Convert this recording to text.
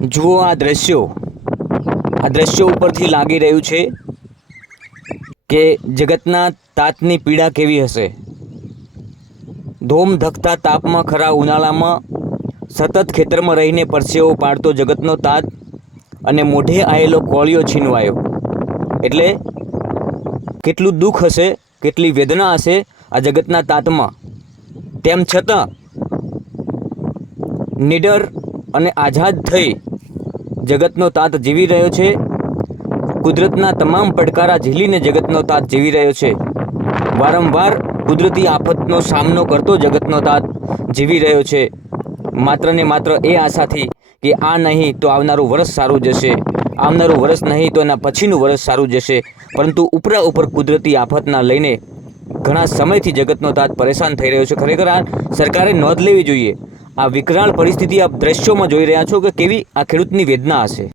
જુઓ આ દ્રશ્યો. આ દ્રશ્યો ઉપરથી લાગી રહ્યું છે કે જગતના તાતની પીડા કેવી હશે. ધોમ ધકતા તાપમાં ખરા ઉનાળામાં સતત ખેતરમાં રહીને પરસેવો પાડતો જગતનો તાત અને મોઢે આવેલો કોળિયો છીનવાયો. એટલે કેટલું દુઃખ હશે, કેટલી વેદના હશે આ જગતના તાતમાં. તેમ છતાં, નિડર અને આઝાદ થઈ જગતનો તાત જીવી રહ્યો છે. કુદરતના તમામ પડકારા ઝીલીને જગતનો તાત જીવી રહ્યો છે. વારંવાર કુદરતી આફતનો સામનો કરતો જગતનો તાત જીવી રહ્યો છે. માત્ર ને માત્ર એ આશાથી કે આ નહીં તો આવનારું વર્ષ સારું જશે. આવનારું વર્ષ નહીં તો એના પછીનું વરસ સારું જશે. પરંતુ ઉપરા ઉપર કુદરતી આફતના લઈને ઘણા સમયથી જગતનો તાત પરેશાન થઈ રહ્યો છે. ખરેખર આ સરકારે નોંધ લેવી જોઈએ. આ વિકરાળ પરિસ્થિતિ આપ દ્રશ્યોમાં જોઈ રહ્યા છો કે કેવી આ ખેડૂતની વેદના હશે.